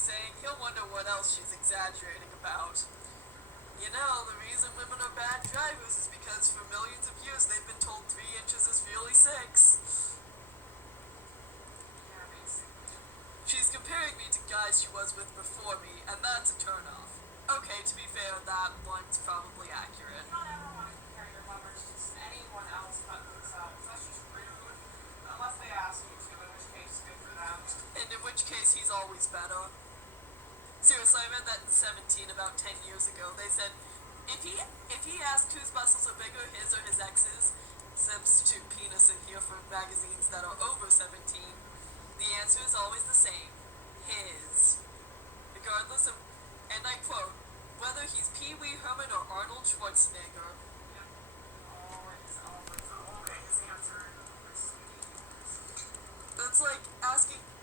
saying he'll wonder what else she's exaggerating about. You know, the reason women are bad drivers is because for millions of years they've been told 3 inches is really 6. Yeah, basically. She's comparing me to guys she was with before me, and that's a turnoff. Okay, to be fair, that one's probably accurate. You don't ever want to compare your lovers to anyone else but themselves. That's just rude. Unless they ask you to, in which case, good for them. And in which case, he's always better. Seriously, I read that in 17 about 10 years ago. They said, if he asked whose muscles are bigger, his or his ex's, substitute penis in here for magazines that are over 17, the answer is always the same. His. Regardless of, and I quote, whether he's Pee Wee Herman or Arnold Schwarzenegger. Yep. Always answer.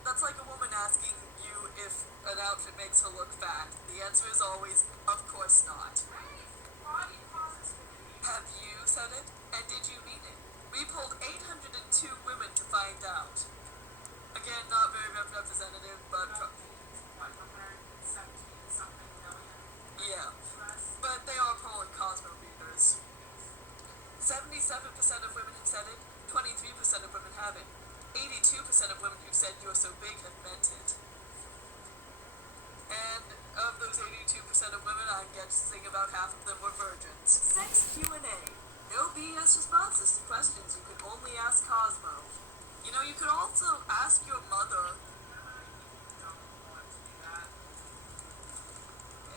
That's like a woman asking you if an outfit makes her look fat. The answer is always, of course not. Right. Body positivity. Have you said it? And did you mean it? We polled 802 women to find out. Again, not very representative, but... What, 117 something million? Yeah. US? But they are polling Cosmo readers. 77% of women have said it, 23% of women haven't. 82% of women who said you're so big have meant it. And of those 82% of women, I'm guessing about half of them were virgins. Sex Q&A. No BS responses to questions you could only ask Cosmo. You know, you could also ask your mother. You don't want to do that.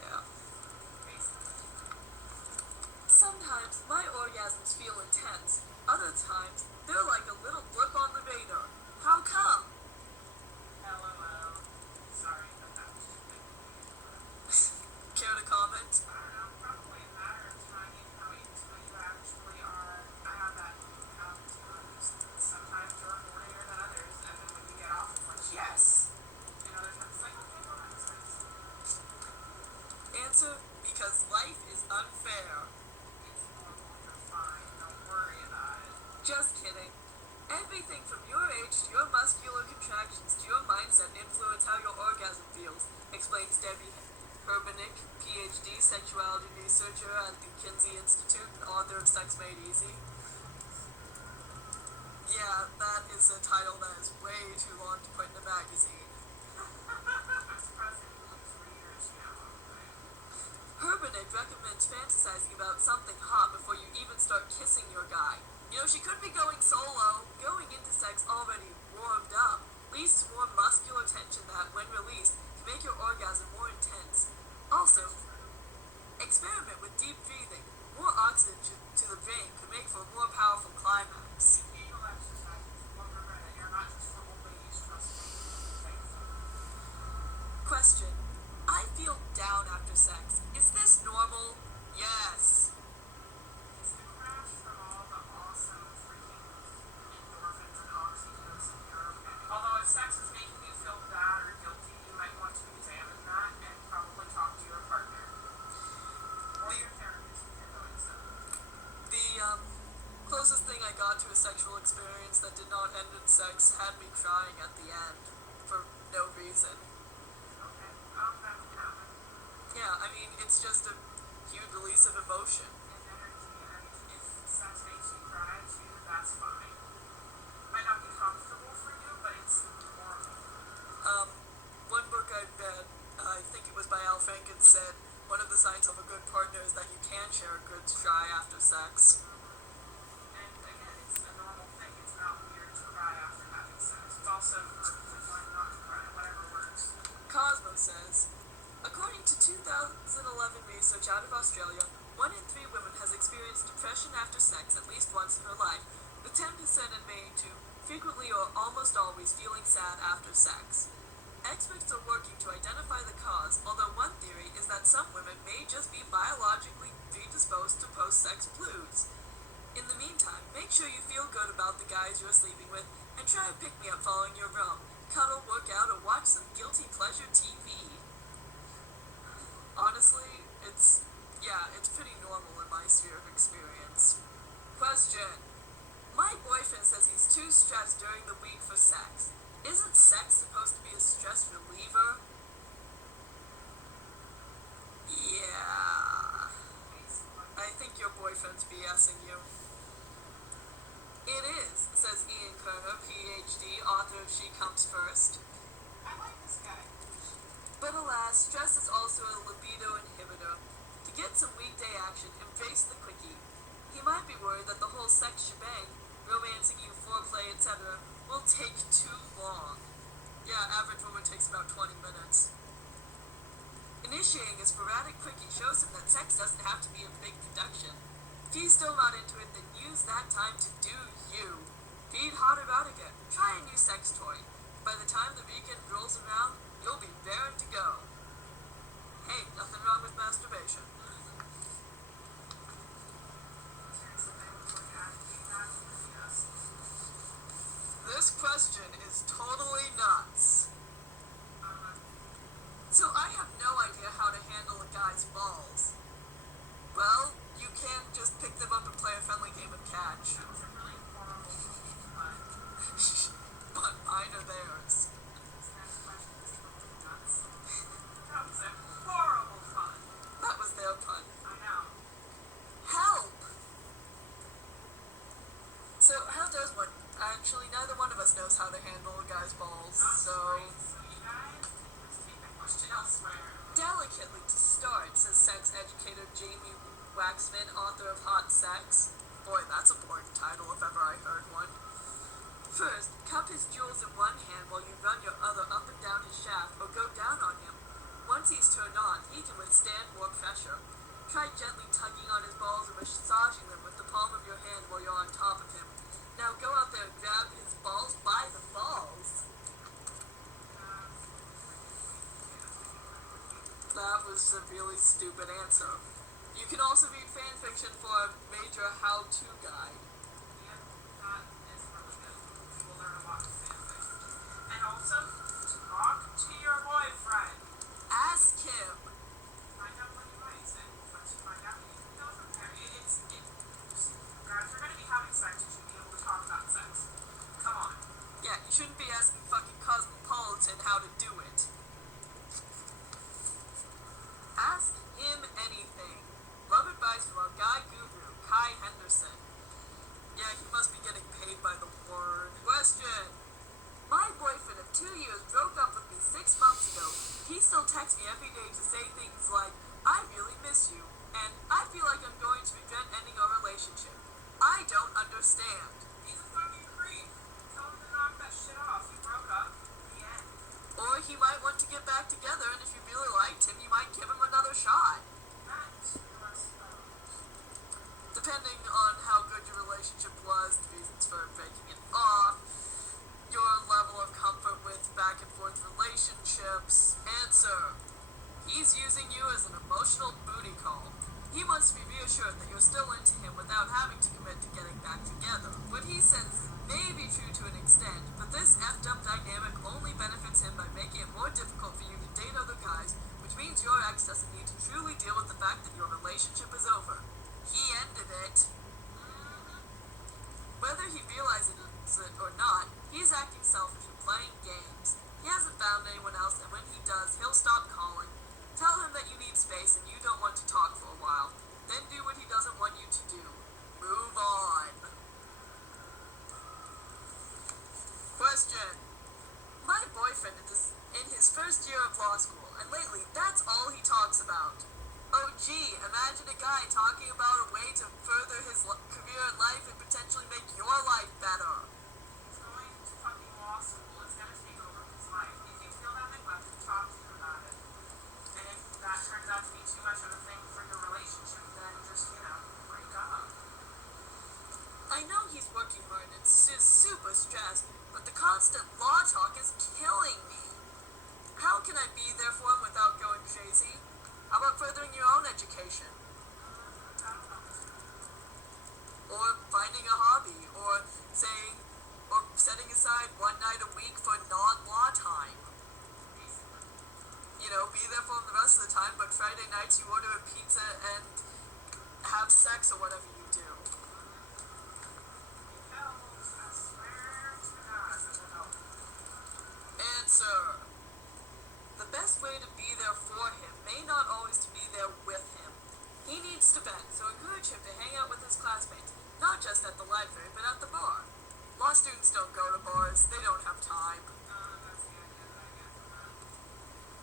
Yeah. Basically. Sometimes my orgasms feel intense. Other times, they're like a little blip on the radar. How come? LOL. Sorry, but that was just making me Care to comment? I don't know, probably a matter of timing, how into it you actually are. I have that count too. Sometimes you're hornier than others, and then when you get off, it's like, yes! And other times it's like, okay, well, that was nice. Answer, because life is unfair. It's normal, you're fine, don't worry about it. Just kidding. Everything from your age to your muscular contractions to your mindset influence how your orgasm feels, explains Debbie Herbenick, PhD, sexuality researcher at the Kinsey Institute and author of Sex Made Easy. Yeah, that is a title that is way too long to put in a magazine. I'm surprised it looks readers now. Herbenick recommends fantasizing about something hot before you even start kissing your guy. You know, she could be going solo. Going into sex already warmed up leads to more muscular tension that, when released, can make your orgasm more intense. Also, experiment with deep breathing. More oxygen to the brain could make for a more powerful climax. Kegel exercises. Remember that you're not just for old ladies, trust me. Question. I feel down after sex. Is this normal? Yes. It's the crash from all the awesome freaking endorphins and oxytocin. You're okay. Although if sex is making you feel bad or guilty, you might want to examine that and probably talk to your partner. Or your therapist if you're going so. The closest thing I got to a sexual experience that did not end in sex had me crying at the end for no reason. Okay. That can happen. Yeah, I mean, it's just a huge release of emotion. And energy, and if sex makes you cry too, that's fine. Might not be comfortable for you, but it's normal. One book I read, I think it was by Al Franken, said one of the signs of a good partner is that you can share a good cry after sex. And again, it's a normal thing. It's not weird to cry after having sex. It's also perfectly fine not to cry, whatever works. Cosmo says, according to 2011 research out of Australia, 1 in 3 women has experienced depression after sex at least once in her life, with 10% admitting to frequently or almost always feeling sad after sex. Experts are working to identify the cause, although one theory is that some women may just be biologically predisposed to post-sex blues. In the meantime, make sure you feel good about the guys you're sleeping with and try a pick-me-up following your room. Cuddle, work out, or watch some guilty pleasure TV. Honestly, it's pretty normal in my sphere of experience. Question. My boyfriend says he's too stressed during the week for sex. Isn't sex supposed to be a stress reliever? Kerner, PhD, author of She Comes First. I like this guy. But alas, stress is also a libido inhibitor. To get some weekday action, embrace the quickie. He might be worried that the whole sex shebang, romancing you, foreplay, etc., will take too long. Yeah, average woman takes about 20 minutes. Initiating a sporadic quickie shows him that sex doesn't have to be a big production. If he's still not into it, then use that time to do you. Feed hot erotica. Try a new sex toy. By the time the weekend rolls around, you'll be raring to go. Hey, nothing wrong with masturbation. This question is totally nuts. So I have no idea how to handle a guy's balls. Well, you can just pick them up and play a friendly game of catch. That was a really horrible pun. But mine are theirs. This next question is totally nuts. That was a horrible pun. That was their pun. I know. Help! So how does one? Actually, neither one of us knows how to handle a guy's balls, Not so... great. So you guys can just take that question elsewhere. Delicately to start, says sex educator Jamie Waxman, author of Hot Sex. Boy, that's a boring title if ever I heard one. First, cup his jewels in one hand while you run your other up and down his shaft or go down on him. Once he's turned on, he can withstand more pressure. Try gently tugging on his balls and massaging them with the palm of your hand while you're on top of him. Now go out there and grab his balls by the balls. That was a really stupid answer. You can also read fanfiction for a major how-to guide. Yeah, that is really good. You will learn a lot of fanfic. And also, talk to your boyfriend. Ask him. Find out what he likes, and once you find out, you can go from there. Guys, we're going to be having sex. You should be able to talk about sex. Come on. Yeah, you shouldn't be asking fucking Cosmopolitan how to do it. Ask him anything. Love advice from our guy guru, Kai Henderson. Yeah, he must be getting paid by the word. Question. My boyfriend of 2 years broke up with me 6 months ago. He still texts me every day to say things like, I really miss you, and I feel like I'm going to regret ending our relationship. I don't understand. He's a fucking creep. Tell him to knock that shit off. You broke up. The end. Or he might want to get back together, and if you really liked him, you might give him another shot. That was Depending on how good your relationship was, the reasons for breaking it off, your level of comfort with back and forth relationships. Answer. He's using you as an emotional booty call. He wants to be reassured that you're still into him without having to commit to getting back together. What he says may be true to an extent, but this effed up dynamic only benefits him by making it more difficult for you to date other guys, which means your ex doesn't need to truly deal with the fact that your relationship is over. He ended it. Whether he realizes it or not, he's acting selfish and playing games. He hasn't found anyone else, and when he does, he'll stop calling. Tell him that you need space and you don't want to talk for a while. Then do what he doesn't want you to do. Move on. Question. My boyfriend is in his first year of law school, and lately that's all he talks about. Oh gee, imagine a guy talking about a way to further his career in life and potentially make your life better. He's going to fucking law school. It's going to take over his life. If you feel that neglected, talk to him about it. And if that turns out to be too much of a thing for your relationship, then just, break up. I know he's working hard and is super stressed, but the constant law talk is killing me. How can I be there for him without going crazy? How about furthering your own education? Or finding a hobby, or setting aside one night a week for non-law time. Be there for him the rest of the time, but Friday nights you order a pizza and have sex or whatever you do. It helps. I swear to God, it will help. Answer. The best way to be there for him may not always to be there with him. He needs to vent, so encourage him to hang out with his classmates, not just at the library, but at the bar. Law students don't go to bars. They don't have time. That's the idea that I get from that.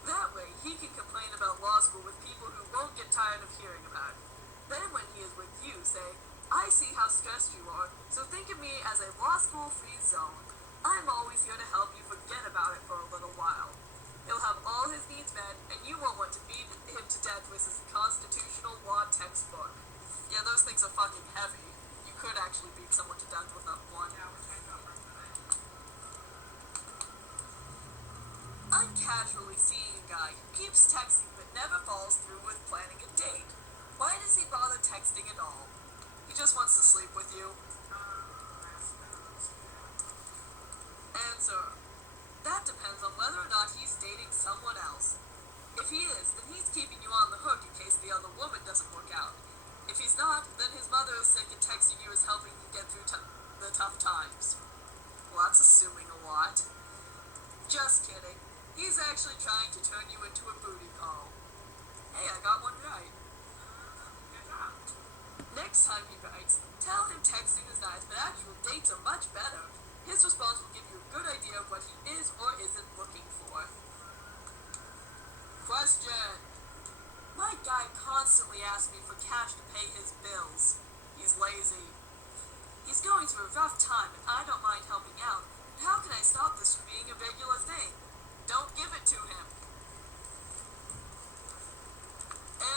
That way, he can complain about law school with people who won't get tired of hearing about it. Then when he is with you, say, I see how stressed you are, so think of me as a law school-free zone. I'm always here to help you forget about it for a little while. He'll have all his needs met, and you won't want to beat him to death with his constitutional law textbook. Yeah, those things are fucking heavy. You could actually beat someone to death with that one. Yeah, we're talking about work tonight. I'm casually seeing a guy who keeps texting but never follows through with planning a date. Why does he bother texting at all? He just wants to sleep with you. Answer. That depends on whether or not he's dating someone else. If he is, then he's keeping you on the hook in case the other woman doesn't work out. If he's not, then his mother is sick and texting you is helping you get through the tough times. Well, that's assuming a lot. Just kidding. He's actually trying to turn you into a booty call. Hey, I got one right. Good job. Next time he writes, tell him texting is nice, but actual dates are much better. His response will give you a good idea of what he is or isn't looking for. Question. My guy constantly asks me for cash to pay his bills. He's lazy. He's going through a rough time and I don't mind helping out. But how can I stop this from being a regular thing? Don't give it to him.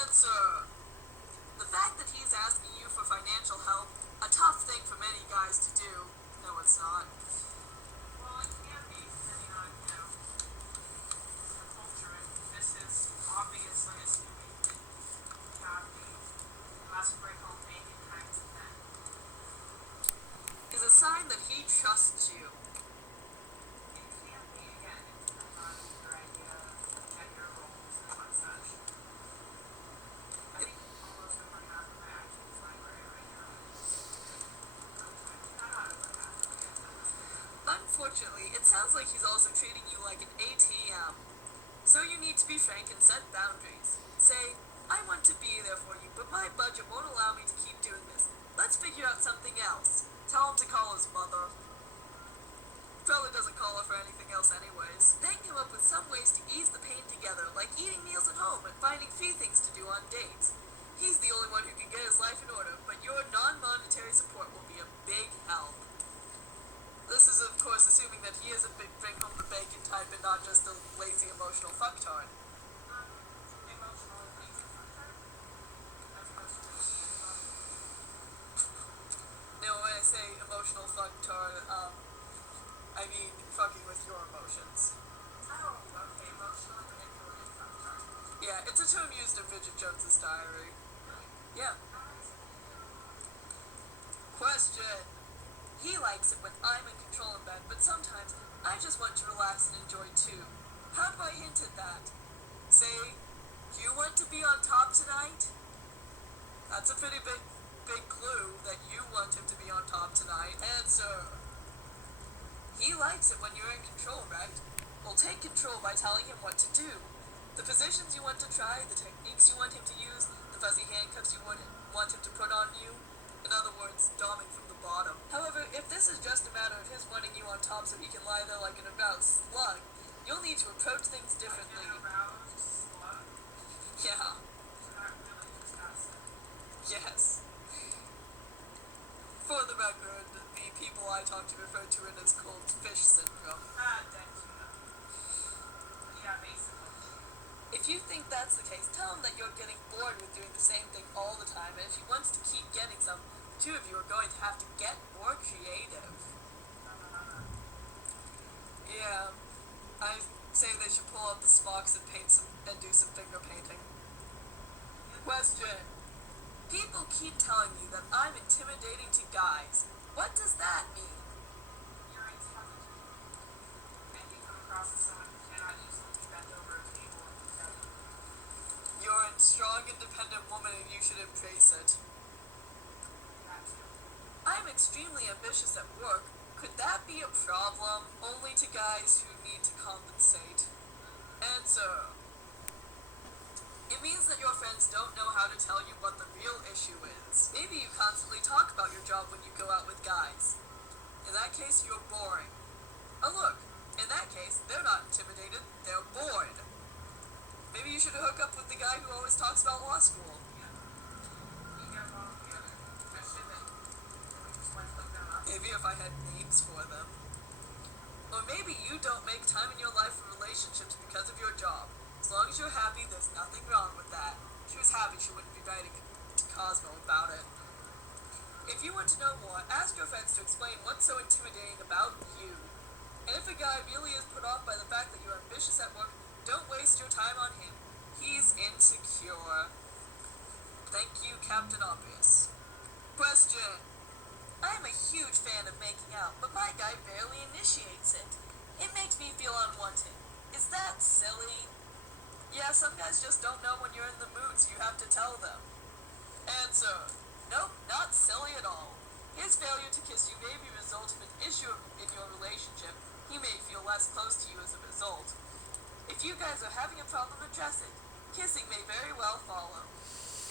Answer. The fact that he's asking you for financial help, a tough thing for many guys to do. No, it's not. Well, it can be depending on, the culture. And this is obviously assuming that you have the must bring home bacon kinds of thing. Is a sign that he trusts you. It can be, again, it depends on your idea of gender roles and what such. I think almost over half of my actions library right now is not over half, I guess. Unfortunately, it sounds like he's also treating you like an ATM. So you need to be frank and set boundaries. Say, I want to be there for you, but my budget won't allow me to keep doing this. Let's figure out something else. Tell him to call his mother. Probably doesn't call her for anything else anyways. Then come up with some ways to ease the pain together, like eating meals at home and finding free things to do on dates. He's the only one who can get his life in order, but your non-monetary support will be a big help. This is, of course, assuming that he is a big bring home the bacon type and not just a lazy emotional fucktard. Emotional and lazy fucker. As opposed to lazy and emotional. No, when I say emotional fucktard, I mean fucking with your emotions. Oh, okay, emotionally manipulative fucker. Yeah, it's a term used in Bridget Jones's Diary. Really? Yeah. Nice. Question. He likes it when I'm in control in bed, but sometimes I just want to relax and enjoy too. How do I hint at that? Say, you want to be on top tonight? That's a pretty big clue that you want him to be on top tonight. Answer. He likes it when you're in control, right? Well, take control by telling him what to do. The positions you want to try, the techniques you want him to use, the fuzzy handcuffs you want him to put on you. In other words, doming from the bottom. However, if this is just a matter of his wanting you on top so he can lie there like an aroused slug, you'll need to approach things differently. Like an aroused slug? Yeah. So that really just got said. Yes. For the record, the people I talk to refer to it as cold fish syndrome. Dead tuna. Yeah, basically. If you think that's the case, tell him that you're getting bored with doing the same thing all the time, and if he wants to keep getting some, two of you are going to have to get more creative. Yeah, I say they should pull out the smocks and do some finger painting. Question. People keep telling me that I'm intimidating to guys. What does that mean? You're intelligent. And you come across as someone who cannot easily be bent over a table and study. You're a strong, independent woman and you should embrace it. That too. I'm extremely ambitious at work. Could that be a problem? Only to guys who need to compensate. Answer. It means that your friends don't know how to tell you what the real issue is. Maybe you constantly talk about your job when you go out with guys. In that case, you're boring. Oh look, in that case, they're not intimidated, they're bored. Maybe you should hook up with the guy who always talks about law school. You get along together. I shouldn't. Can we just like look them up? Maybe if I had names for them. Or maybe you don't make time in your life for relationships because of your job. As long as you're happy, there's nothing wrong with that. If she was happy, she wouldn't be writing to Cosmo about it. If you want to know more, ask your friends to explain what's so intimidating about you. And if a guy really is put off by the fact that you're ambitious at work, don't waste your time on him. He's insecure. Thank you, Captain Obvious. Question. I am a huge fan of making out, but my guy barely initiates it. It makes me feel unwanted. Is that silly? Yeah, some guys just don't know when you're in the mood, so you have to tell them. Answer. Nope, not silly at all. His failure to kiss you may be a result of an issue in your relationship. He may feel less close to you as a result. If you guys are having a problem, address it. Kissing may very well follow.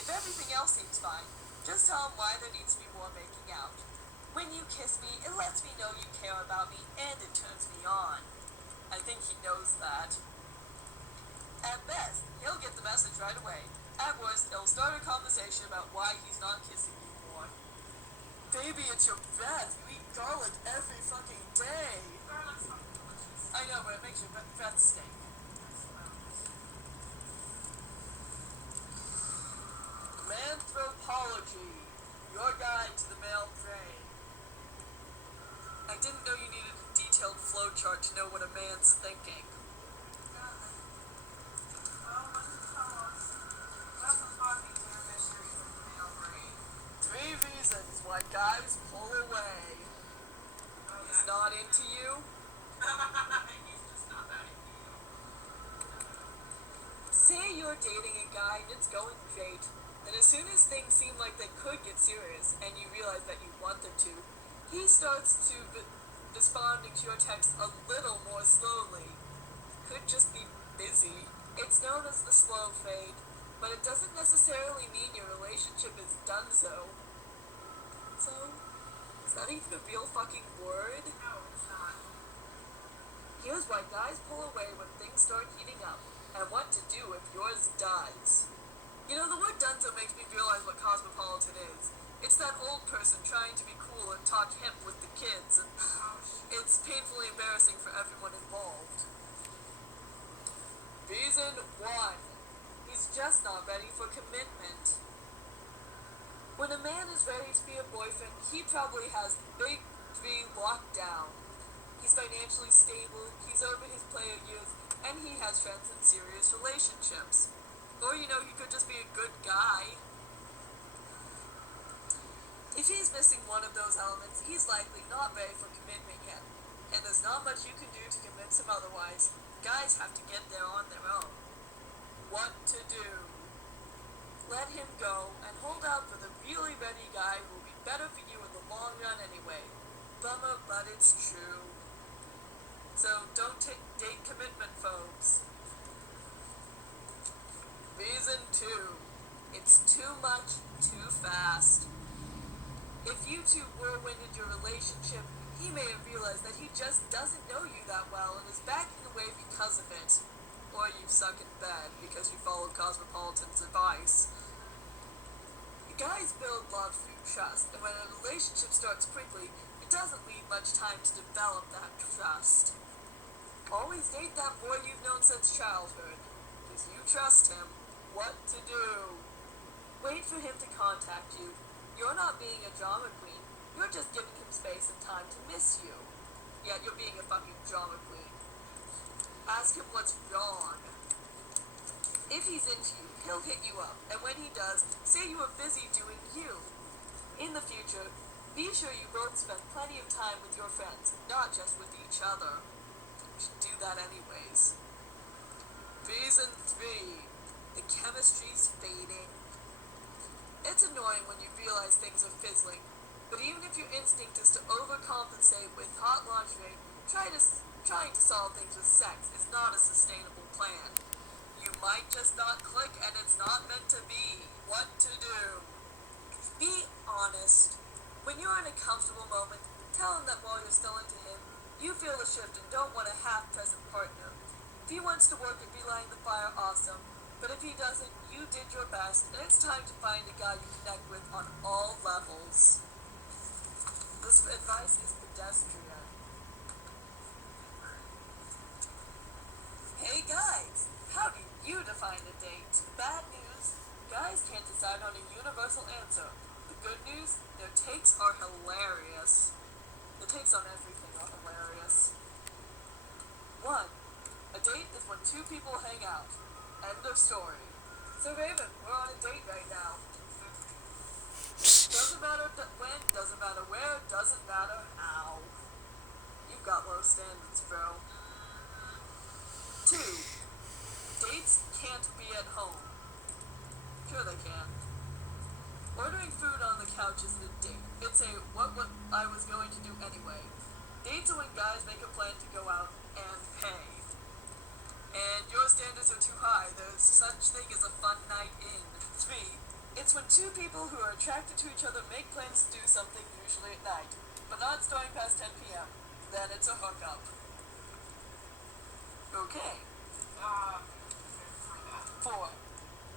If everything else seems fine, just tell him why there needs to be more making out. When you kiss me, it lets me know you care about me, and it turns me on. I think he knows that. At best, he'll get the message right away. At worst, he'll start a conversation about why he's not kissing you more. Baby, it's your breath. You eat garlic every fucking day. Garlic's fucking delicious. I know, but it makes your breath stink. Manthropology. Your guide to the male brain. I didn't know you needed a detailed flowchart to know what a man's thinking. Well, what does it tell us? That's a fucking new mysteries of the male brain. 3 reasons why guys pull away. Oh, He's that's not into you. He's just not that into you. Say you're dating a guy and it's going great. Then as soon as things seem like they could get serious and you realize that you want them to, he starts to responding to your text a little more slowly. Could just be busy. It's known as the slow fade, but it doesn't necessarily mean your relationship is done so. So, is that even a real fucking word? No, it's not. Here's why guys pull away when things start heating up, and what to do if yours does. You know, the word dunzo makes me realize what Cosmopolitan is. It's that old person trying to be cool and talk hip with the kids, and it's painfully embarrassing for everyone involved. Reason 1. He's just not ready for commitment. When a man is ready to be a boyfriend, he probably has the big 3 locked down. He's financially stable, he's over his player years, and he has friends in serious relationships. Or, you know, he could just be a good guy. If he's missing one of those elements, he's likely not ready for commitment yet. And there's not much you can do to convince him otherwise. Guys have to get there on their own. What to do? Let him go and hold out for the really ready guy who will be better for you in the long run anyway. Bummer, but it's true. So don't date commitment, folks. Reason 2. It's too much, too fast. If you two whirlwinded your relationship, he may have realized that he just doesn't know you that well and is backing away because of it. Or you've sunk in bed because you followed Cosmopolitan's advice. Guys build love through trust, and when a relationship starts quickly, it doesn't leave much time to develop that trust. Always date that boy you've known since childhood, because you trust him. What to do? Wait for him to contact you. You're not being a drama queen. You're just giving him space and time to miss you. Yet you're being a fucking drama queen. Ask him what's wrong. If he's into you, he'll hit you up, and when he does, say you are busy doing you. In the future, be sure you both spend plenty of time with your friends, not just with each other. You should do that anyways. Reason 3. The chemistry's fading. It's annoying when you realize things are fizzling, but even if your instinct is to overcompensate with hot lingerie, trying to solve things with sex is not a sustainable plan. You might just not click and it's not meant to be. What to do? Be honest. When you're in a comfortable moment, Tell him that while you're still into him, you feel the shift and don't want a half-present partner. If he wants to work at Relighting the Fire, awesome. But if he doesn't, you did your best, and it's time to find a guy you connect with on all levels. This advice is pedestrian. Hey guys, how do you define a date? Bad news, guys can't decide on a universal answer. The good news, their takes are hilarious. The takes on everything are hilarious. 1. A date is when two people hang out. End of story. So Raevyn, we're on a date right now. Doesn't matter when, doesn't matter where, doesn't matter how. You've got low standards, bro. 2. Dates can't be at home. Sure they can. Ordering food on the couch isn't a date. It's a what I was going to do anyway. Dates are when guys make a plan to go out and pay. And your standards are too high. There's such thing as a fun night in. 3. It's when two people who are attracted to each other make plans to do something, usually at night, but not starting past 10 p.m. Then it's a hookup. Okay. 4.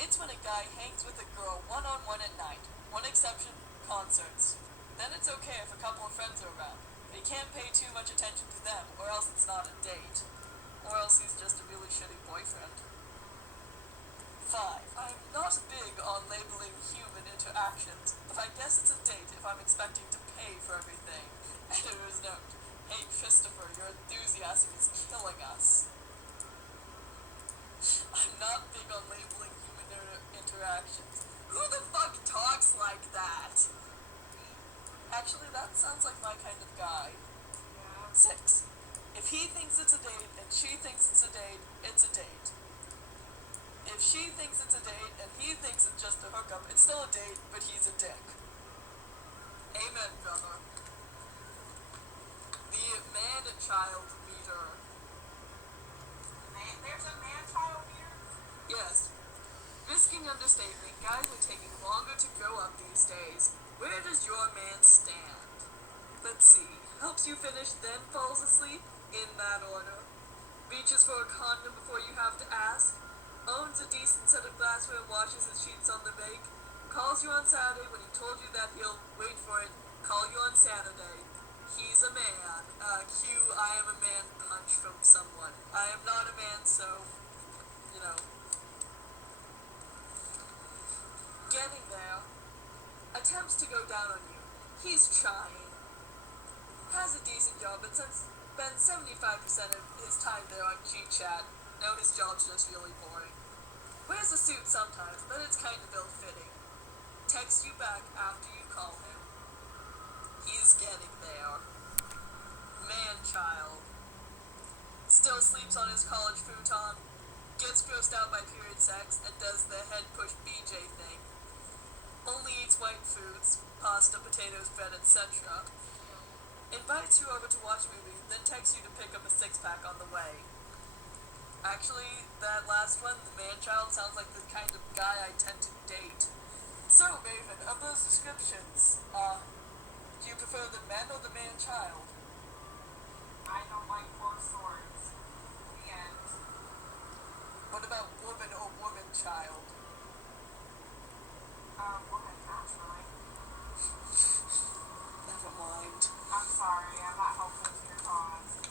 It's when a guy hangs with a girl one-on-one at night. One exception, concerts. Then it's okay if a couple of friends are around, but you can't pay too much attention to them, or else it's not a date. Or else he's just a really shitty boyfriend. 5. I'm not big on labeling human interactions, but I guess it's a date if I'm expecting to pay for everything. Editor's note. Hey Christopher, your enthusiasm is killing us. I'm not big on labeling human interactions. Who the fuck talks like that? Actually, that sounds like my kind of guy. 6. If he thinks it's a date and she thinks it's a date, it's a date. If she thinks it's a date and he thinks it's just a hookup, it's still a date, but he's a dick. Amen, brother. The man-child meter. There's a man-child meter? Yes. Risking understatement, guys are taking longer to grow up these days. Where does your man stand? Let's see. Helps you finish, then falls asleep? In that order. Reaches for a condom before you have to ask. Owns a decent set of glassware and washes his sheets on the bake. Calls you on Saturday when he told you that he'll, wait for it, call you on Saturday. He's a man. Cue I am a man punch from someone. I am not a man, so, you know. Getting there. Attempts to go down on you. He's trying. Has a decent job, but spends 75% of his time there on G-Chat. No, his job's just really boring. Wears a suit sometimes, but it's kind of ill-fitting. Texts you back after you call him. He's getting there. Man-child. Still sleeps on his college futon. Gets grossed out by period sex and does the head-push BJ thing. Only eats white foods, pasta, potatoes, bread, etc. Invites you over to watch movies, then texts you to pick up a six-pack on the way. Actually, that last one, the man-child, sounds like the kind of guy I tend to date. So, Raevyn, of those descriptions, do you prefer the man or the man-child? I don't like four swords. The end. What about woman or woman-child? Woman, naturally. Never mind. I'm sorry, I'm not helpful to your cause.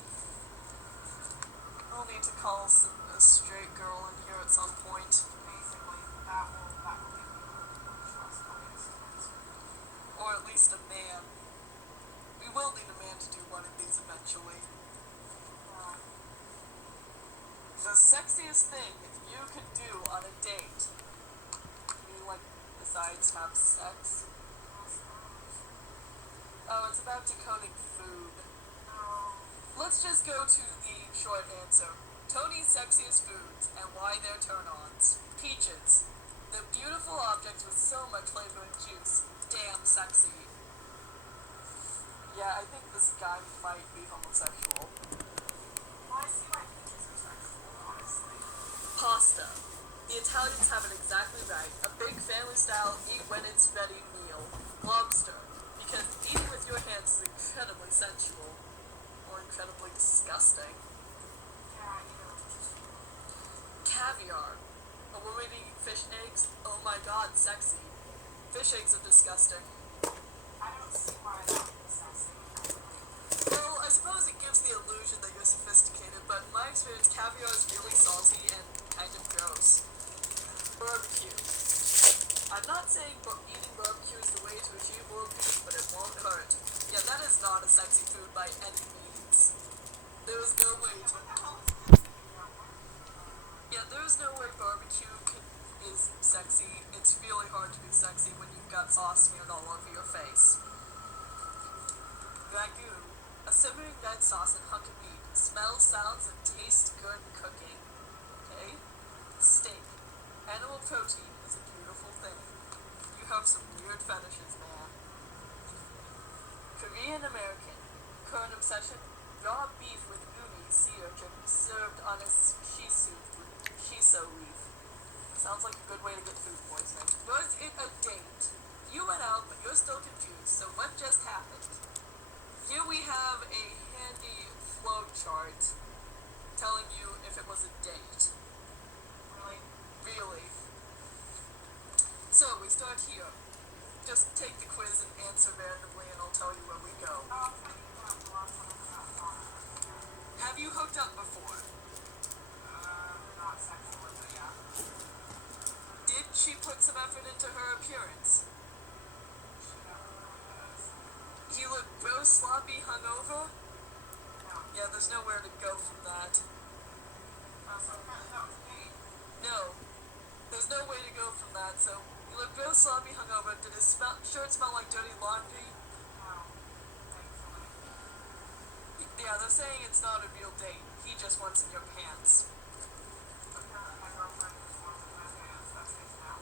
I'll need to call a straight girl in here at some point. Basically, that will give you a trust answer. Or at least a man. We will need a man to do one of these eventually. The sexiest thing you could do on a date. You like, besides have sex? Oh, it's about decoding food. Let's just go to the short answer. Tony's sexiest foods and why they're turn-ons. Peaches. They're beautiful objects with so much flavor and juice. Damn sexy. Yeah, I think this guy might be homosexual. Well, I see why peaches are sexual, honestly. Pasta. The Italians have it exactly right. A big family-style, eat-when-it's-ready meal. Lobster. Because eating with your hands is incredibly sensual. Or incredibly disgusting. Yeah, you know. Caviar. A woman eating fish eggs? Oh my god, sexy. Fish eggs are disgusting. I don't see why that would be sexy. Well, I suppose it gives the illusion that you're sophisticated, but in my experience, caviar is really salty and kind of gross. Barbecue. I'm not saying eating barbecue is the way to achieve world peace, but it won't hurt. Yeah, that is not a sexy food by any means. There is no way to... What the hell is this? Yeah, there is no way barbecue is sexy. It's really hard to be sexy when you've got sauce smeared all over your face. Ragu. A simmering red sauce and hunk of meat. Smells, sounds, and tastes good cooking. Okay? Steak. Animal protein is a beautiful thing. You have some weird fetishes, man. Korean American. Current obsession. Raw beef with uni sea urchin served on a shiso leaf. Sounds like a good way to get food poisoning. Was it a date? You went out, but you're still confused, so what just happened? Here we have a handy flow chart telling you if it was a date. Really? So, we start here. Just take the quiz and answer randomly and I'll tell you where we go. Have you hooked up before? Not sexually, but yeah. Did she put some effort into her appearance? She never really does. You look gross, sloppy, hungover? No. Yeah, there's nowhere to go from that. So apparently that was a date. No. There's no way to go from that, so you look real sloppy hungover. Did his shirt smell like dirty laundry? No. Thankfully. Yeah, they're saying it's not a real date. He just wants in your pants. Apparently my girlfriend just wants in my pants. That takes now.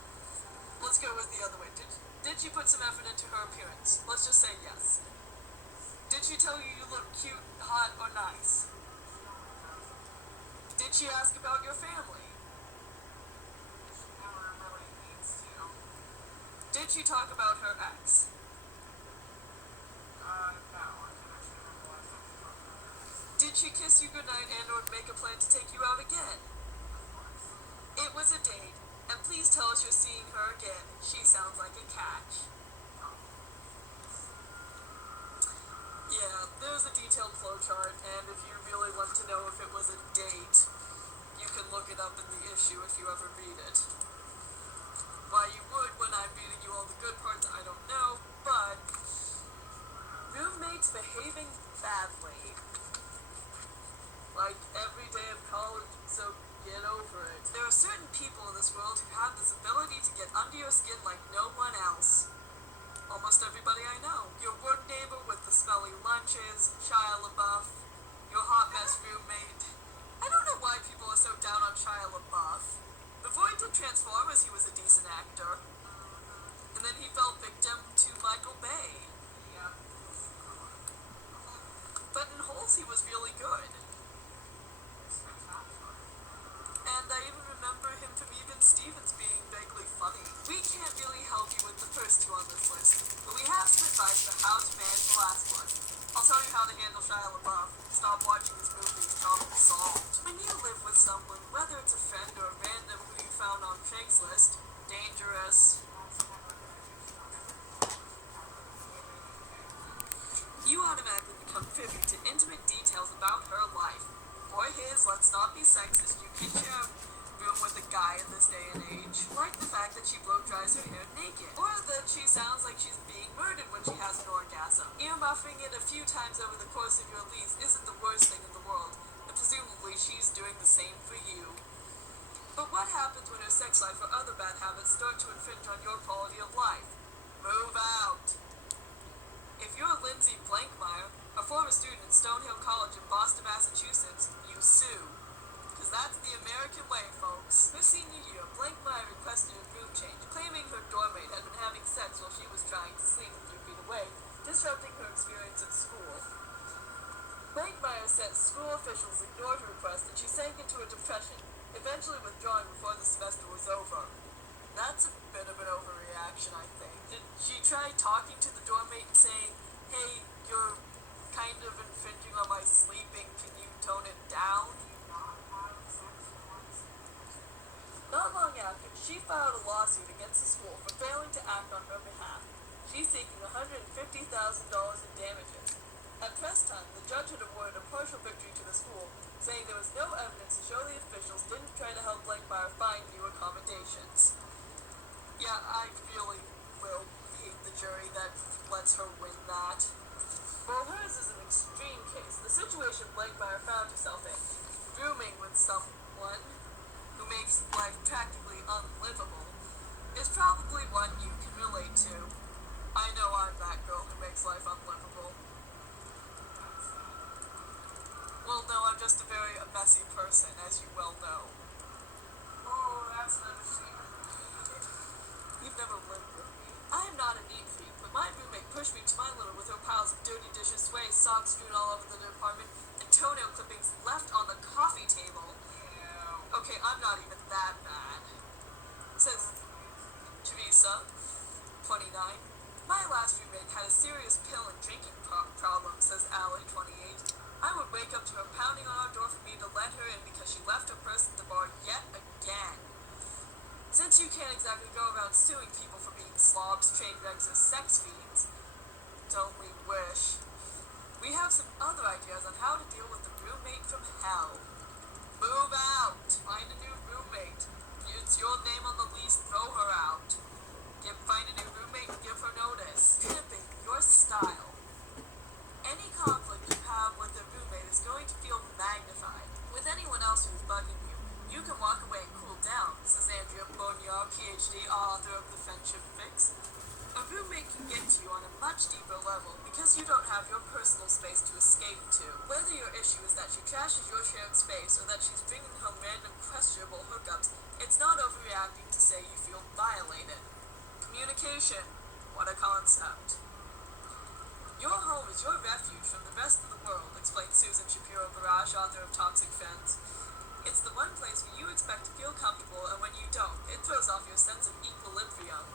Let's go with the other way. Did she put some effort into her appearance? Let's just say yes. Did she tell you you look cute, hot, or nice? Did she ask about your family? She never really needs to. Did she talk about her ex? No, I can actually remember the last time she talked about her. Did she kiss you goodnight and or make a plan to take you out again? Of course. It was a date, and please tell us you're seeing her again. She sounds like a catch. Yeah, there's a detailed flowchart, and if you really want to know if it was a date, you can look it up in the issue if you ever read it. Why you would when I'm reading you all the good parts, I don't know, but roommates behaving badly. Like every day of college, so get over it. There are certain people in this world who have this ability to get under your skin like no one else. Almost everybody I know. Your work neighbor with the smelly lunches, Shia LaBeouf, your hot mess roommate. I don't know why people are so down on Shia LaBeouf. Before he did Transformers, he was a decent actor. And then he fell victim to Michael Bay. Yeah. But in Holes, he was really good. Spectacular. And I even remember him from Even Stevens being vaguely funny. We can't really help you with the first two on this list, but we have some advice for how to manage the last one. I'll tell you how to handle Shia LaBeouf. Stop watching his movies, problem solved. When you live with someone, whether it's a friend or a random who you found on Craigslist, dangerous. You automatically become privy to intimate details about her life. For his, let's not be sexist, you can share a room with a guy in this day and age. Like the fact that she blow dries her hair naked. Or that she sounds like she's being murdered when she has an orgasm. Earmuffing it a few times over the course of your lease isn't the worst thing in the world, and presumably she's doing the same for you. But what happens when her sex life or other bad habits start to infringe on your quality of life? Move out! If you're Lindsay Blankmeyer, a former student at Stonehill College in Boston, Massachusetts, you sue. Because that's the American way, folks. Her senior year, Blankmeyer requested a room change, claiming her doormate had been having sex while she was trying to sleep a few feet away, disrupting her experience at school. Blankmeyer said school officials ignored her request and she sank into a depression, eventually withdrawing before the semester was over. That's a bit of an overreaction, I think. Did she try talking to the doormate and saying, She filed a lawsuit against the school for failing to act on her behalf. She's seeking $150,000 in damages. At press time, the judge had awarded a partial victory to the school, saying there was no evidence to show the officials didn't try to help Blakemeyer find new accommodations. Yeah, I really will hate the jury that lets her win that. Well, hers is an extreme case. The situation Blakemeyer found herself in, rooming with someone who makes life practically unlivable, is probably one you can relate to. I know I'm that girl who makes life unlivable. Well, no, I'm just a very messy person, as you well know. Oh, that's an understatement. You've never lived with me. I am not a neat freak, but my roommate pushed me to my litter with her piles of dirty dishes, sway, socks strewn all over the apartment, and toenail clippings left on the coffee table. Yeah. Okay, I'm not even that bad. Says Teresa, 29. My last roommate had a serious pill and drinking problem, says Allie, 28. I would wake up to her pounding on our door for me to let her in because she left her purse at the bar yet again. Since you can't exactly go around suing people for being slobs, train wrecks, or sex fiends, don't we wish? We have some other ideas on how to deal with the roommate from hell. Move out! Find a new roommate. If it's your name on the lease, throw her out. Find a new roommate and give her notice. Pimping your style. Any conflict you have with a roommate is going to feel magnified. With anyone else who's bugging you, you can walk away and cool down, says Andrea Bonnier, PhD, author of The Friendship Fix. A roommate can get to you on a much deeper level because you don't have your personal space to escape to. Whether your issue is that she trashes your shared space or that she's bringing home random questionable hookups, it's not overreacting to say you feel violated. Communication. What a concept. Your home is your refuge from the rest of the world, explains Susan Shapiro-Barash, author of Toxic Friends. It's the one place where you expect to feel comfortable, and when you don't, it throws off your sense of equilibrium.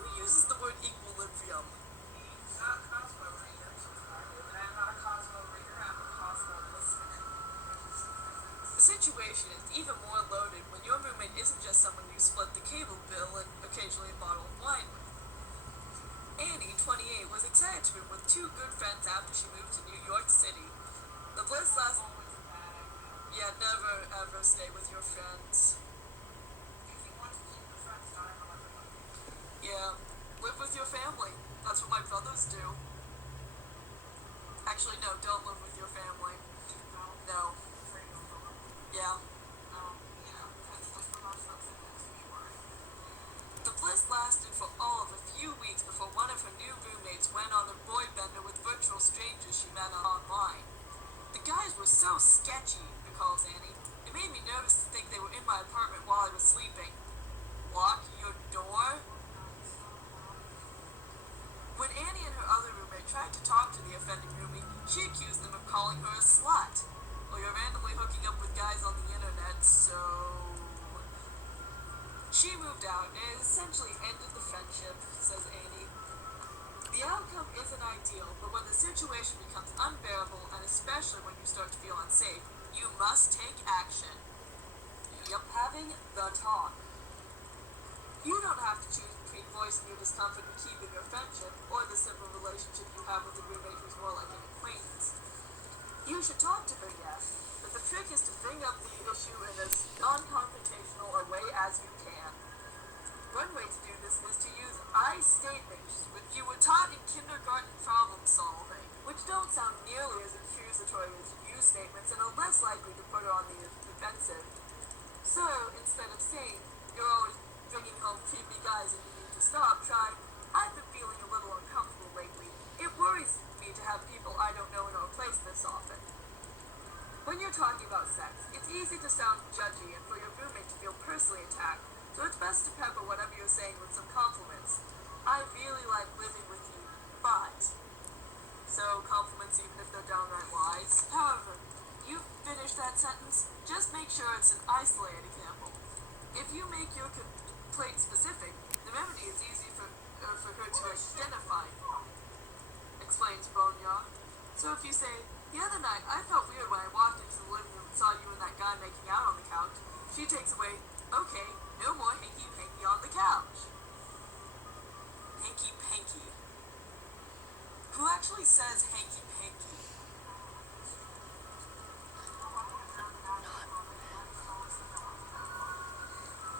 Who uses the word equilibrium? Not Cosmo readers. And I'm not a Cosmo reader, I'm a Cosmo listener. The situation is even more loaded when your roommate isn't just someone you split the cable bill and occasionally a bottle of wine with. Annie, 28, was excited to room with two good friends after she moved to New York City. The bliss last... Yeah, never ever stay with your friends. If you want to keep your friends, don't ever live with them. Yeah, live with your family. That's what my brothers do. Actually, no, don't live with your family. No. Yeah. The bliss lasted for all of a few weeks before one of her new roommates went on a boy bender with virtual strangers she met online. The guys were so sketchy, recalls Annie. It made me nervous to think they were in my apartment while I was sleeping. Lock your door? When Annie and her other roommate tried to talk to the offending roomie, she accused them of calling her a slut. Well, you're randomly hooking up with guys on the internet, so... She moved out and it essentially ended the friendship, says Annie. The outcome isn't ideal, but when the situation becomes unbearable, and especially when you start to feel unsafe, you must take action. Yep, having the talk. You don't have to choose between voicing your discomfort and keeping your friendship, or the simple relationship you have with a roommate who's more like an acquaintance. You should talk to her, yes, but the trick is to bring up the issue in as non-confrontational a way as you can. One way to do this is to use I statements, which you were taught in kindergarten problem solving, which don't sound nearly as accusatory as you statements and are less likely to put her on the defensive. So, instead of saying, you're always bringing home creepy guys and you need to stop, try, I've been feeling a little uncomfortable lately. It worries me to have people I don't know in our place this often. When you're talking about sex, it's easy to sound judgy and for your roommate to feel personally attacked, so it's best to pepper whatever you're saying with some compliments. I really like living with you, but... So, compliments even if they're downright lies. However, you finish that sentence, just make sure it's an isolated example. If you make your complaint specific, the remedy is easy for her to identify, explains Bonnier. So if you say, the other night I felt weird when I walked into the living room and saw you and that guy making out on the couch, she takes away, okay, no really says hanky-panky.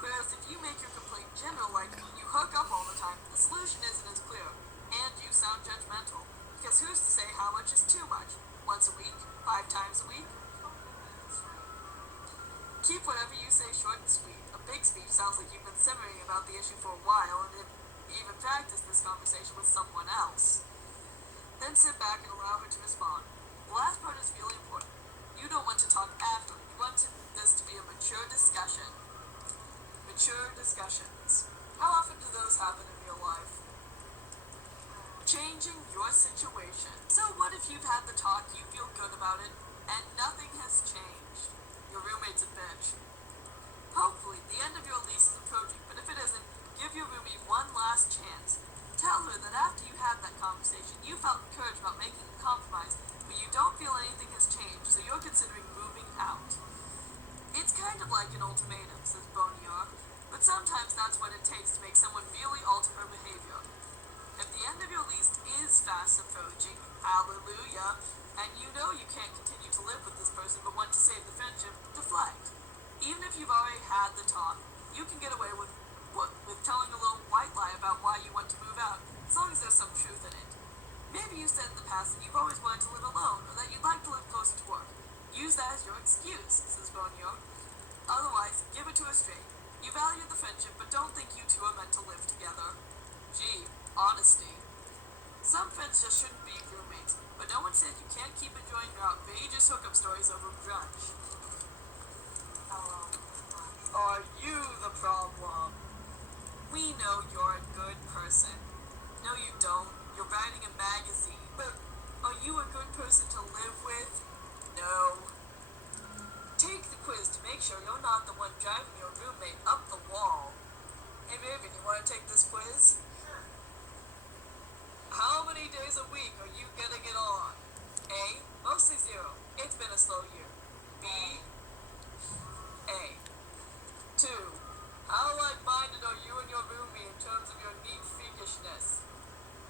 Whereas if you make your complaint general, like you hook up all the time, the solution isn't as clear, and you sound judgmental. Because who's to say how much is too much? Once a week? 5 times a week? Keep whatever you say short and sweet. A big speech sounds like you've been simmering about the issue for a while, and even practice this conversation with someone else. Then sit back and allow her to respond. The last part is really important. You don't want to talk after. You want this to be a mature discussion. Mature discussions. How often do those happen in real life? Changing your situation. So what if you've had the talk, you feel good about it, and nothing has changed? Your roommate's a bitch. Hopefully, the end of your lease is approaching, but if it isn't, give your roomie one last chance. Tell her that after you had that conversation, you felt encouraged about making a compromise, but you don't feel anything has changed, so you're considering moving out. It's kind of like an ultimatum, says Bonnier, but sometimes that's what it takes to make someone really alter her behavior. If the end of your lease is fast approaching, hallelujah, and you know you can't continue to live with this person but want to save the friendship, deflect. Even if you've already had the talk, you can get away with telling a little white lie about why you want to move out, as long as there's some truth in it. Maybe you said in the past that you've always wanted to live alone, or that you'd like to live closer to work. Use that as your excuse, says Bonnier. Otherwise, give it to her straight. You value the friendship, but don't think you two are meant to live together. Gee, honesty. Some friends just shouldn't be roommates, but no one said you can't keep enjoying your outrageous hookup stories over brunch. Are you the problem? We know you're a good person. No, you don't. You're writing a magazine. But are you a good person to live with? No. Take the quiz to make sure you're not the one driving your roommate up the wall. Hey, Raevyn, you want to take this quiz? Sure. How many days a week are you getting it on? A, mostly 0. It's been a slow year. B, A. 2. How like-minded are you and your roomie in terms of your neat freakishness?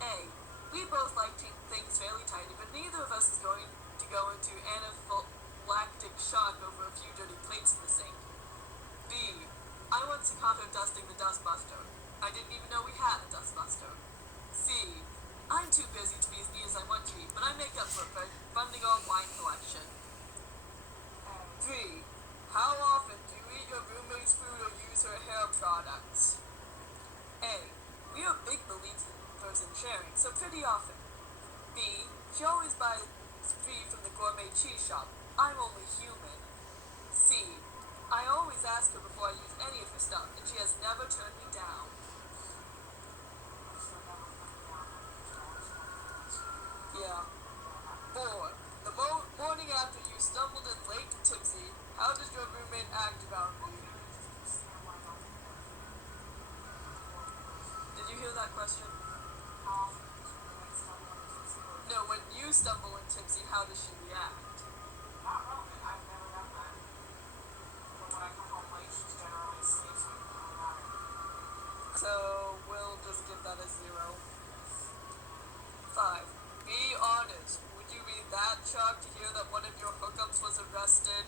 A. We both like things fairly tidy, but neither of us is going to go into anaphylactic shock over a few dirty plates in the sink. B. I once caught her dusting the dustbuster. I didn't even know we had a dustbuster. C. I'm too busy to be as neat as I want to be, but I make up for it by funding our wine collection. 3. How often do you eat your roommate's food or use her hair products? A. We are big believers in sharing, so pretty often. B. She always buys free from the gourmet cheese shop. I'm only human. C. I always ask her before I use any of her stuff, and she has never turned me down. Yeah. 4. The morning after you stumbled in late and tipsy, how does your roommate act around you? Did you hear that question? No, when you stumble in tipsy, how does she react? Not relevant. I've never done that. But when I come home late, she's generally asleep, so it doesn't really matter. So, we'll just give that a 0. 5. Be honest. Would you be that shocked to hear that one of your hookups was arrested?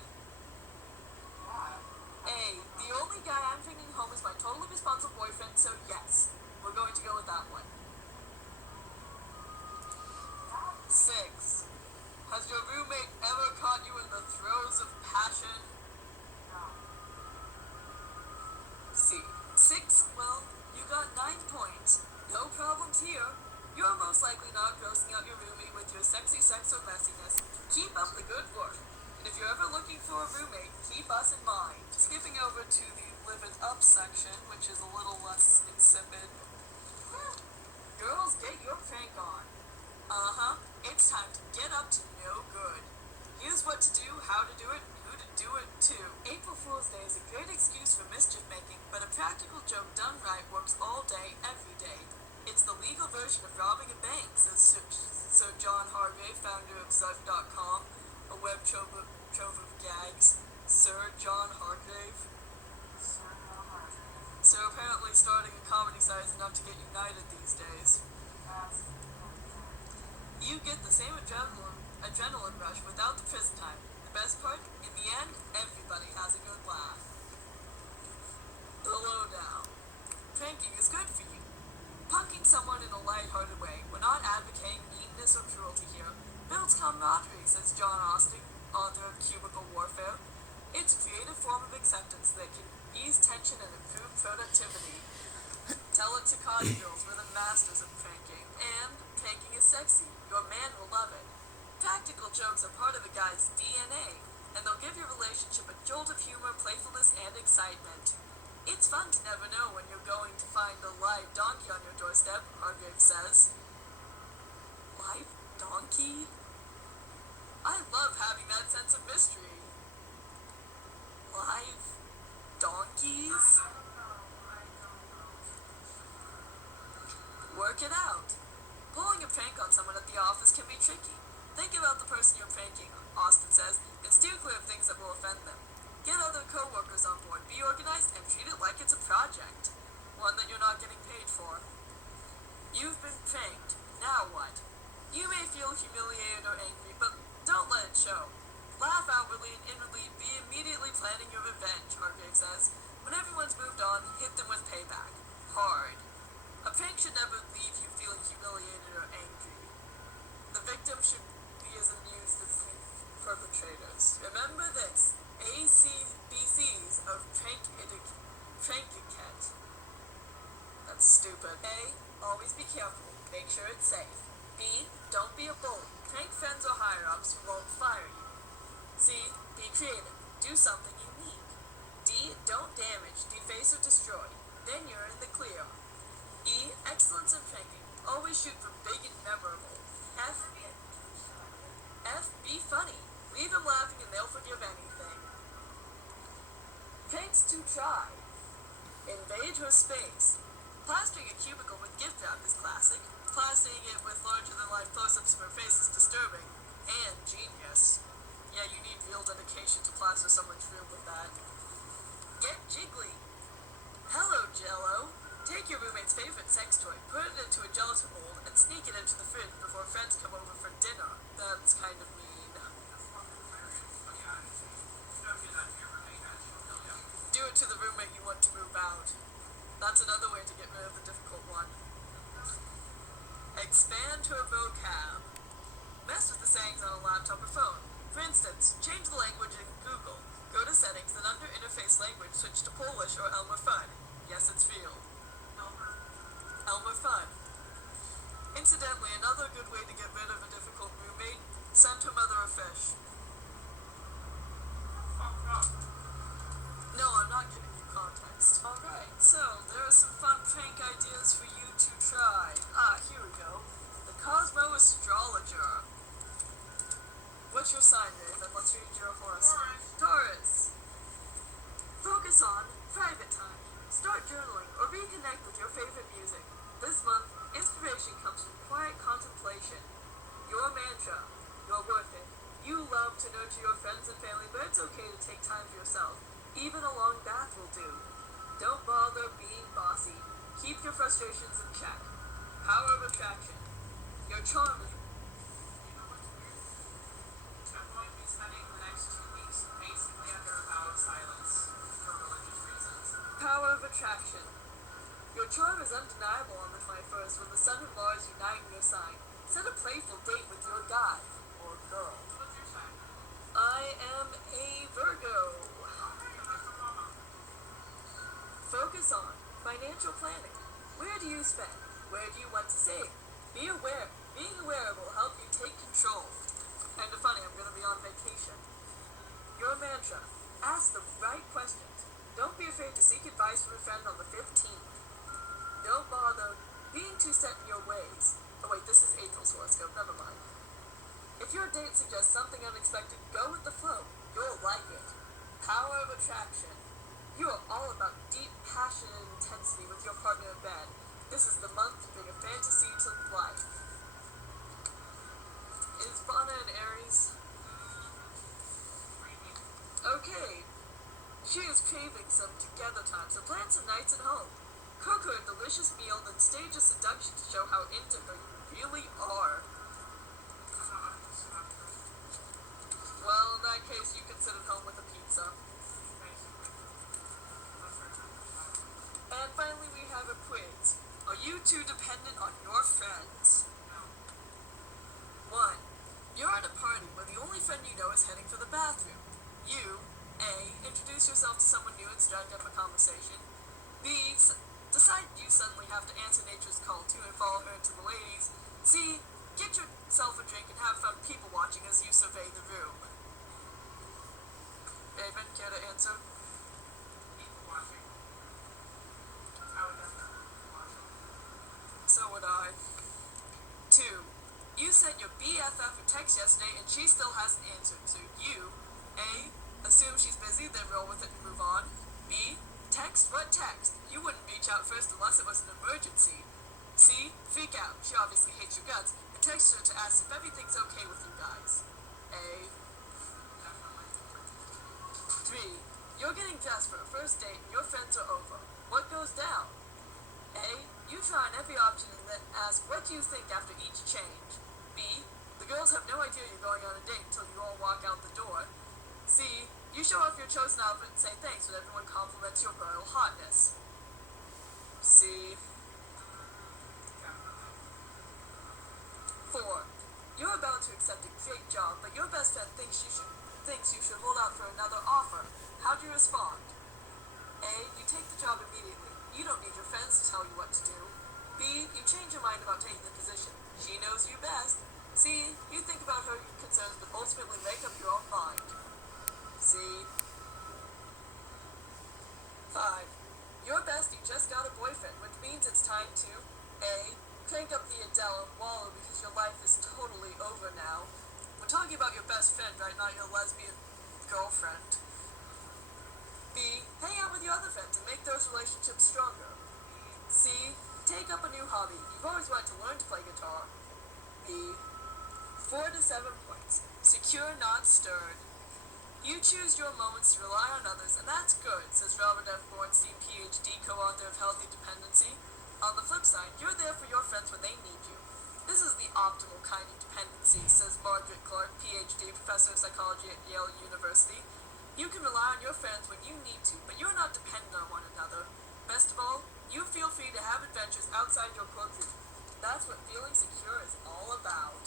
Yeah. A. The only guy I'm bringing home is my totally responsible boyfriend, so yes, we're going to go with that one. 6. Has your roommate ever caught you in the throes of passion? No. C. 6. Well, you got 9 points. No problems here. You're most likely not grossing out your roomie with your sexy sex or messiness. Keep up the good work. And if you're ever looking for a roommate, keep us in mind. Skipping over to the Live It Up section, which is a little less insipid. Girls, get your prank on. It's time to get up to no good. Here's what to do, how to do it, and who to do it to. April Fool's Day is a great excuse for mischief making, but a practical joke done right works all day, every day. It's the legal version of robbing a bank, says Sir John Hargrave, founder of Zut.com, a web trove of gags. Sir John Hargrave. So apparently starting a comedy site is enough to get united these days. You get the same adrenaline rush without the prison time. The best part? In the end, everybody has a good laugh. The lowdown. Pranking is good for you. Punking someone in a light-hearted way. We're not advocating meanness or cruelty here. Builds camaraderie, says John Austin, author of Cubicle Warfare. It's a creative form of acceptance that can ease tension and improve productivity. Tell it to cotton girls, we're the masters of pranking. And pranking is sexy. Your man will love it. Practical jokes are part of a guy's DNA, and they'll give your relationship a jolt of humor, playfulness, and excitement. It's fun to never know when you're going to find a live donkey on your doorstep, Hargrave says. Live donkey? I love having that sense of mystery. Live donkeys? I don't know. Work it out. Pulling a prank on someone at the office can be tricky. Think about the person you're pranking, Austin says, and steer clear of things that will offend them. Get other co-workers on board, be organized, and treat it like it's a project. One that you're not getting paid for. You've been pranked. Now what? You may feel humiliated or angry, but don't let it show. Laugh outwardly and inwardly, be immediately planning your revenge, Hargrave says. When everyone's moved on, hit them with payback. Hard. A prank should never leave you feeling humiliated or angry. The victim should be as amused as the perpetrators. Remember this. ABCs of prank etiquette. That's stupid. A. Always be careful. Make sure it's safe. B. Don't be a bully. Prank friends or higher-ups who won't fire you. C. Be creative. Do something unique. D. Don't damage, deface, or destroy. Then you're in the clear. E. Excellence in pranking. Always shoot for big and memorable. F. Be funny. Leave them laughing and they'll forgive anything. Pranks to try. Invade her space. Plastering a cubicle with gift wrap is classic. Plastering it with larger-than-life close-ups of her face is disturbing. And genius. Yeah, you need real dedication to plaster someone's room with that. Get jiggly. Hello, Jello. Take your roommate's favorite sex toy, put it into a gelatin mold, and sneak it into the fridge before friends come over for dinner. That's kind of mean. Do it to the roommate you want to move out. That's another way to get rid of the difficult one. Expand her vocab. Mess with the sayings on a laptop or phone. For instance, change the language in Google. Go to settings, then under interface language, switch to Polish or Elmer Fudd. Yes, it's real. Elmer Fudd. Incidentally, another good way to get rid of a difficult roommate, send her mother a fish. No, I'm not giving you context. Alright, so there are some fun prank ideas for you to try. Here we go. The Cosmo Astrologer. What's your sign, Raven? Let's read your horoscope. Taurus. Focus on private time. Start journaling or reconnect with your favorite music. This month, inspiration comes from quiet contemplation. Your mantra. You're worth it. You love to nurture your friends and family, but it's okay to take time for yourself. Even a long bath will do. Don't bother being bossy. Keep your frustrations in check. Power of attraction. You're charming. You know what's weird? I'm going to be spending the next 2 weeks basically under a vow of silence for religious reasons. Power of attraction. Your charm is undeniable on the 21st when the Sun and Mars unite in your sign. Set a playful date with your guy or girl. What's your sign? I am a Virgo. Focus on financial planning. Where do you spend? Where do you want to save? Be aware. Being aware will help you take control. Kinda funny, I'm gonna be on vacation. Your mantra. Ask the right questions. Don't be afraid to seek advice from a friend on the 15th. Don't bother being too set in your ways. Oh wait, this is April's horoscope, never mind. If your date suggests something unexpected, go with the flow. You'll like it. Power of attraction. You are all about deep passion and intensity with your partner in bed. This is the month to bring a fantasy to life. Is Fauna an Aries? Okay. She is craving some together time, so plan some nights at home. Cook her a delicious meal, then stage a seduction to show how into her you really are. that case, you can sit at home with a pizza. Basically. That's right. And finally, we have a quiz. Are you too dependent on your friends? No. 1. You're at a party where the only friend you know is heading for the bathroom. You, A, introduce yourself to someone new and strike up a conversation. B, decide you suddenly have to answer nature's call too and follow her into the ladies. C, get yourself a drink and have fun people watching as you survey the room. Raevyn, care to answer? People watching. I would definitely be watching. So would I. 2. You sent your BFF a text yesterday and she still hasn't answered, so you, A, assume she's busy, then roll with it and move on. B, text? What text? You wouldn't reach out first unless it was an emergency. C, freak out. She obviously hates your guts, and text her to ask if everything's okay with you guys. A. Definitely. 3. You're getting dressed for a first date and your friends are over. What goes down? A. You try on every option and then ask what you think after each change. B. The girls have no idea you're going on a date until you all walk out the door. C. You show off your chosen outfit and say thanks when everyone compliments your royal hotness. C. Definitely. 4. You're about to accept a great job, but your best friend thinks you should hold out for another offer. How do you respond? A. You take the job immediately. You don't need your friends to tell you what to do. B. You change your mind about taking the position. She knows you best. C. You think about her concerns but ultimately make up your own mind. C. 5. Your bestie just got a boyfriend, which means it's time to A. Crank up the Adele and wallow because your life is totally over now. We're talking about your best friend, right? Not your lesbian girlfriend. B. Hang out with your other friends and make those relationships stronger. C. Take up a new hobby. You've always wanted to learn to play guitar. B. 4 to 7 points. Secure, not stirred. You choose your moments to rely on others, and that's good, says Robert F. Bornstein, Ph.D., co-author of Healthy Dependency. On the flip side, you're there for your friends when they need you. This is the optimal kind of dependency, says Margaret Clark, Ph.D., professor of psychology at Yale University. You can rely on your friends when you need to, but you're not dependent on one another. Best of all, you feel free to have adventures outside your core group. That's what feeling secure is all about.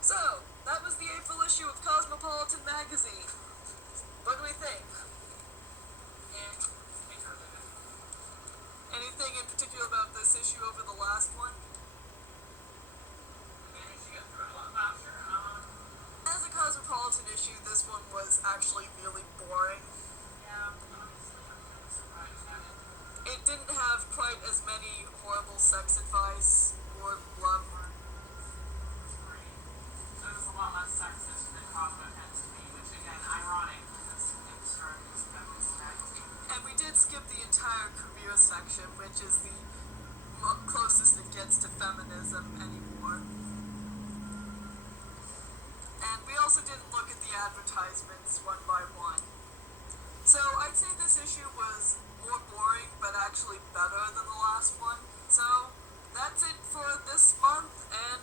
So, that was the April issue of Cosmopolitan magazine. What do we think? Yeah. Interesting. Anything in particular about this issue over the last one? We managed to get through it a lot faster. As a Cosmopolitan issue, this one was actually really boring. Yeah, honestly, I'm kind of surprised at it. It didn't have quite as many horrible sex advice or love. It's great. So it was a lot less sexist than Cosmo tends to be, which again, ironic because it started as a feminist magazine. And we did skip the entire career section, which is the closest it gets to feminism anymore. And we also didn't look at the advertisements one by one. So I'd say this issue was more boring, but actually better than the last one. So that's it for this month, and